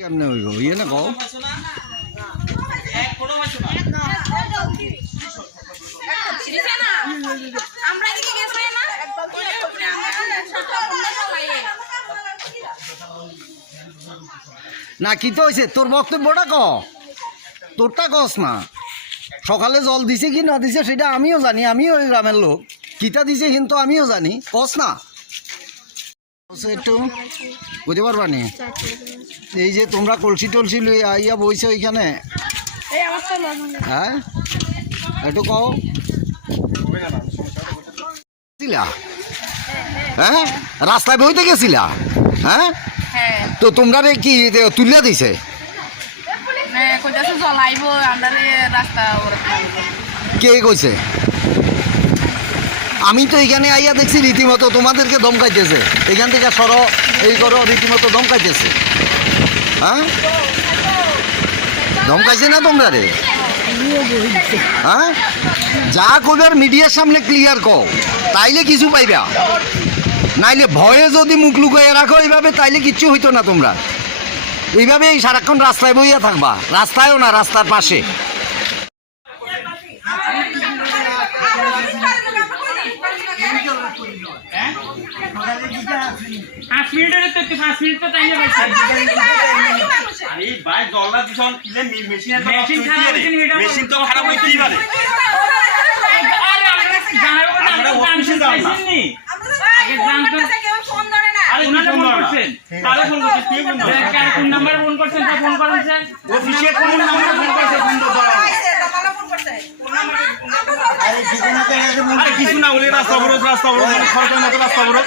কেমনে হইব? ইয়ে না না, কি তো হয়েছে তোর বক্তব্যটা ক? তোরটা কস না। সকালে জল দিছে কি না দিছে, সেটা আমিও জানি, আমিও ওই গ্রামের লোক। কিতা দিছে কিন্তু আমিও জানি। কস না? একটু? বুঝতে পারবা নি? এই যে তোমরা কলসি টলসি আইয়া বইছে ওইখানে হ্যাঁ? একটু কও। ছিলা হ্যাঁ? রাস্তায় বইতে গেছিলা? হ্যাঁ? হ্যাঁ তো তোমরা কি তুলিয়া দিছে? ওরকম। কে কইছে? আমি তো এখানে আইয়া দেখছি রীতিমতো তোমাদেরকে দমকাইতেছে এখান থেকে সরো, এই করো, রীতিমতো দমকাইতেছে হ্যাঁ? দমকাইছে না তোমরা রে? হ্যাঁ? যা কইবার মিডিয়ার সামনে ক্লিয়ার কও। তাইলে কিছু পাইবা। নাইলে ভয়ে যদি মুখ লুকাইয়া রাখো, এইভাবে তাইলে কিচ্ছু হইতো না তোমরা। এইভাবে এই সারাক্ষণ রাস্তায় বইয়া থাকবা। রাস্তায়ও না, রাস্তার পাশে। পাঁচ মিনিটের তো একটু পাঁচ মিনিট তো টাইম আরে ভাই ডলার দিছন কিলে মেশিন মেশিন খারাপ হয়েছে নি, এটা মেশিন তো খারাপ হইতেই পারে আরে আমরা আমরা ওনারা ফোন করছেন। ফোন তুই ফোন কার কোন নাম্বারে ফোন করছেন তা ফোন অফিসে কোন নাম্বার ফোন করছে ফোন তো আরে কিছু না ওলে রাস্তা অবরোধ রাস্তা অবরোধ সরকার মতো রাস্তা অবরোধ।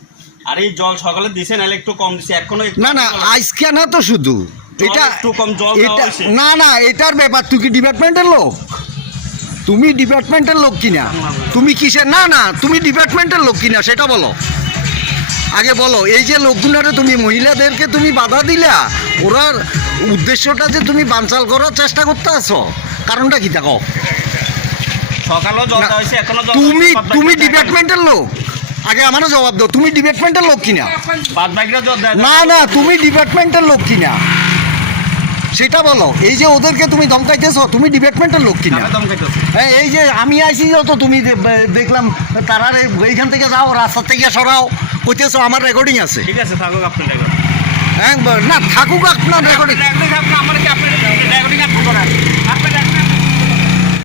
আরে এই জল সকালে দিছে নাহলে একটু কম দিছে। এখনও না না আজকে না তো শুধু। এটা একটু কম জল এটা না না এটার ব্যাপার তুই কি ডিপার্টমেন্টের লোক? তুমি ডিপার্টমেন্টের লোক কিনা? তুমি কিসের? না না তুমি ডিপার্টমেন্টের লোক কিনা সেটা বলো। আগে বলো এই যে লোকগুলোরে তুমি মহিলাদেরকে তুমি বাধা দিলা ওরার উদ্দেশ্যটা যে তুমি বানচাল করার চেষ্টা করতে আছো কারণটা কি দেখো? তুমি তুমি ডিপার্টমেন্টের লোক। আগে আমারও জবাব দাও তুমি ডিপার্টমেন্টের লোক কিনা না না তুমি ডিপার্টমেন্টের লোক কিনা সেটা বলো এই যে ওদেরকে তুমি ধমকাইতেছো তুমি ডিপার্টমেন্টের লোক কিনা হ্যাঁ, এই যে আমি আইসি তো তুমি দেখলাম তারা এইখান থেকে যাও রাস্তা থেকে সরাও কইতেছো আমার রেকর্ডিং আছে ঠিক আছে থাকুক আপনার ড্রাইভার হ্যাঁ না থাকুক আপনার রেকর্ডিং আপনি আমার কি আপনি রেকর্ডিং আপনি করেন আপনি